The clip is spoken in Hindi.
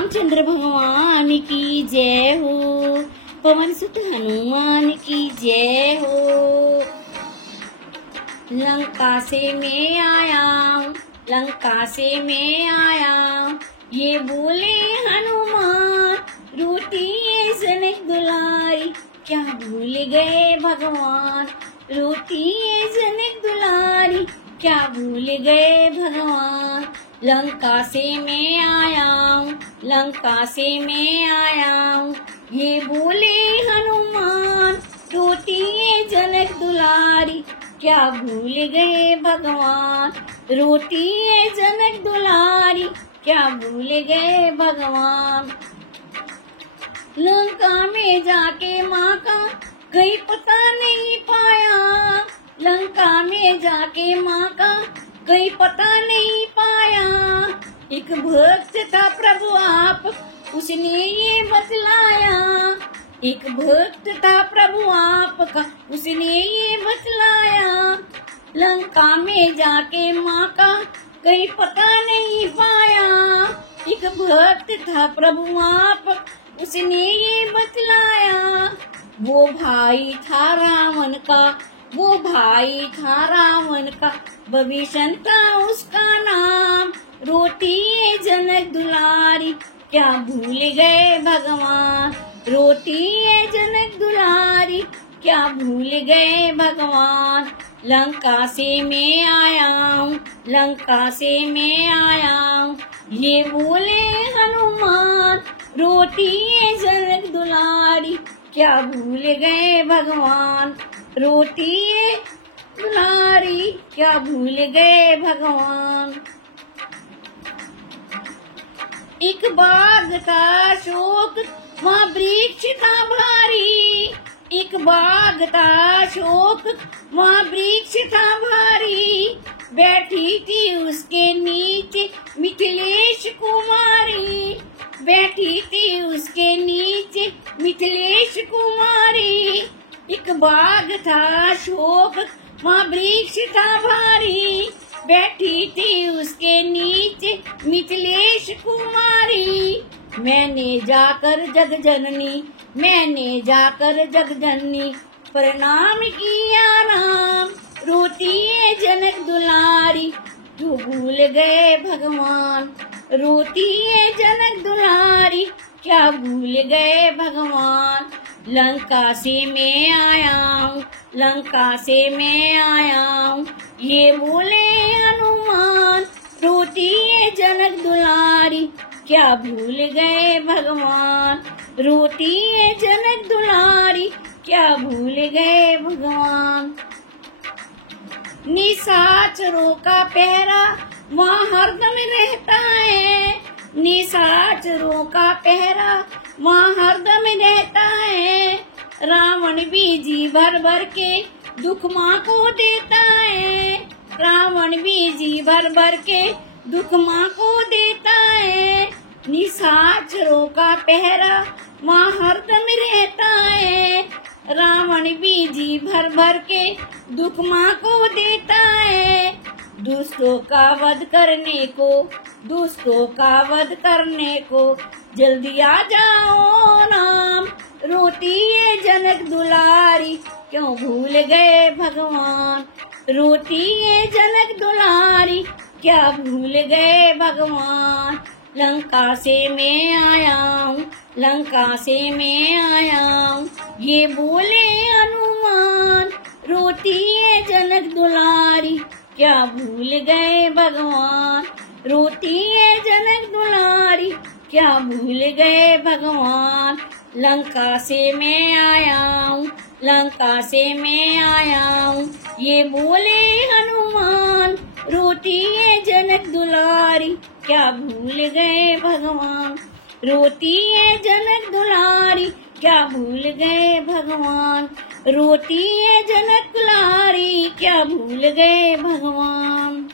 रामचंद्र भगवान की जय हो, पवन सुत हनुमान की जय हो। लंका से मैं आया, लंका से मैं आया, ये बोले हनुमान रोटी ये जनक दुलारी, क्या भूल गए भगवान रोटी ये जनक दुलारी, क्या भूल गए भगवान। लंका से मैं आया, लंका से मैं आया, ये बोले हनुमान रोटी ये जनक दुलारी, क्या भूल गए भगवान रोटी ये जनक दुलारी, क्या भूल गए भगवान। लंका में जाके माँ का कहीं पता नहीं पाया, लंका में जाके माँ का कहीं पता नहीं पाया। एक भक्त था प्रभु आप, उसने ये बतलाया, एक भक्त था प्रभु आपका, उसने ये बतलाया। लंका में जाके माँ का कहीं पता नहीं पाया, एक भक्त था प्रभु आप, उसने ये बतलाया। वो भाई था रावण का, वो भाई था रावण का, विभीषण था उसका नाम। रोटी ये जनक दुलारी, क्या भूल गए भगवान रोटी ये जनक दुलारी, क्या भूल गए भगवान। लंका से मैं आया हूँ, लंका से मैं आया हूँ, ये बोले हनुमान रोटी ये जनक दुलारी, क्या भूल गए भगवान रोटी ये दुलारी, क्या भूल गए भगवान। एक बाग था शोक वहाँ वृक्ष था भारी, एक बाग था शोक वहाँ वृक्ष था भारी। बैठी थी उसके नीचे मिथिलेश कुमारी, बैठी थी उसके नीचे मिथिलेश कुमारी। एक बाग था शोक वहाँ वृक्ष था भारी, बैठी थी उसके नीचे मिथिलेश कुमारी। मैंने जाकर जग जननी, मैंने जाकर जग जननी प्रणाम किया राम। रोटी ये जनक दुलारी, तू भूल गए भगवान रोटी ये जनक दुलारी, क्या भूल गए भगवान। लंका से मैं आया हूँ, लंका से मैं आया हूँ, ये बोले हनुमान रोटी ये जनक दुलारी, क्या भूल गए भगवान रोटी ये जनक दुलारी, क्या भूल गए भगवान। निशाचरों का पहरा वहाँ हरदम रहता है, निशाचरों का पहरा वहाँ हरदम रहता है। रावण भी जी भर भर के दुख माँ को देता है, रावण भी जी भर भर के दुख माँ को देता है। निशाचरों का पहरा वहाँ हरदम रहता है, रावण भी जी भर भर के दुख माँ को देता है। दुष्टों का वध करने को, दुष्टों का वध करने को जल्दी आ जाओ राम। रोटी ये जनक दुलारी, क्यों भूल गए भगवान रोटी ये जनक दुलारी, क्या भूल गए भगवान। लंका से मैं आया हूँ, लंका से मैं आया हूँ, ये बोले हनुमान रोटी ये जनक दुलारी, क्या भूल गए भगवान रोटी ये जनक दुलारी, क्या भूल गए भगवान। लंका से मैं आया हूँ, लंका से मैं आया हूँ, ये बोले हनुमान रोटी ये जनक दुलारी, क्या भूल गए भगवान रोटी ये जनक दुलारी, क्या भूल गए भगवान रोटी ये जनक दुलारी, क्या भूल गए भगवान।